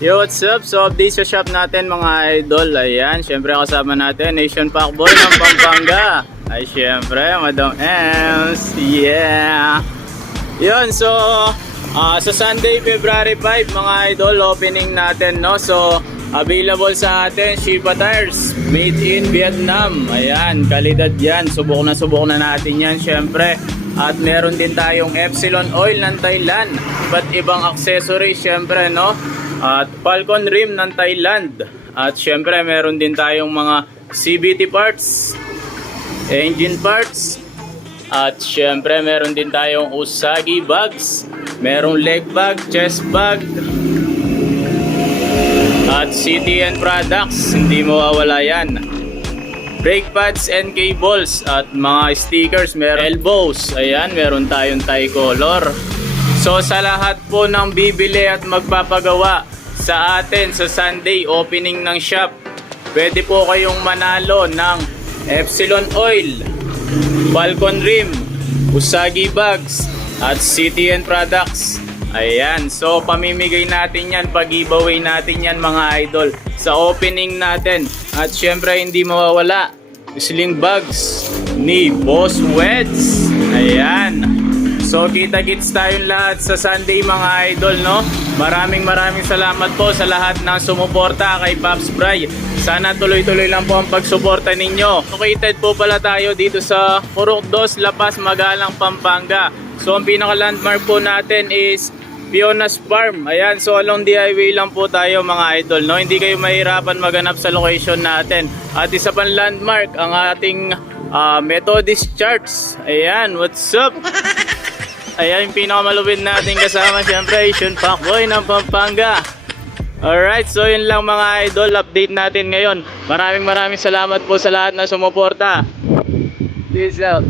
Yo, what's up? So, update sa shop natin mga idol. Ayan, syempre kasama natin Nation Pack Boy ng Pampanga. Ay, syempre, Madam Ems. Yeah! Yun, so, sa Sunday, February 5, mga idol, opening natin, no? So, available sa atin, Shiba Tires, made in Vietnam. Ayan, kalidad yan. Subok na natin yan, syempre. At meron din tayong Epsilon Oil ng Thailand. Iba't ibang accessories, syempre, no? At Falcon Rim ng Thailand. At syempre meron din tayong mga CVT parts, engine parts. At syempre meron din tayong Usagi bags. Merong leg bag, chest bag. At CTN products, hindi mawawala yan. Brake pads and cables. At mga stickers, meron elbows. Ayan, meron tayong tricolor. So sa lahat po ng bibili at magpapagawa sa atin sa Sunday opening ng shop, pwede po kayong manalo ng Epsilon Oil, Falcon Rim, Usagi bags at CTN products. Ayan, so pamimigay natin yan, pag-giveaway natin yan mga idol sa opening natin. At syempre hindi mawawala sling bags ni Boss Weds. Ayan. So kita-kits tayong lahat sa Sunday mga idol, no? Maraming salamat po sa lahat ng sumuporta kay Pops Bry. Sana tuloy-tuloy lang po ang pagsuporta ninyo. Located po pala tayo dito sa Purok 2, La Paz, Magalang, Pampanga. So ang pinaka-landmark po natin is Fiona's Farm. Ayan, so along the highway lang po tayo mga idol, no? Hindi kayo mahirapan maghanap sa location natin. At isa pang landmark, ang ating Methodist Church. Ayan, what's up? Ayan yung pinakamalupit natin kasama, syempre Nation Pack Boy ng Pampanga. Alright, so yun lang mga idol, update natin ngayon. Maraming salamat po sa lahat na sumuporta. Peace out.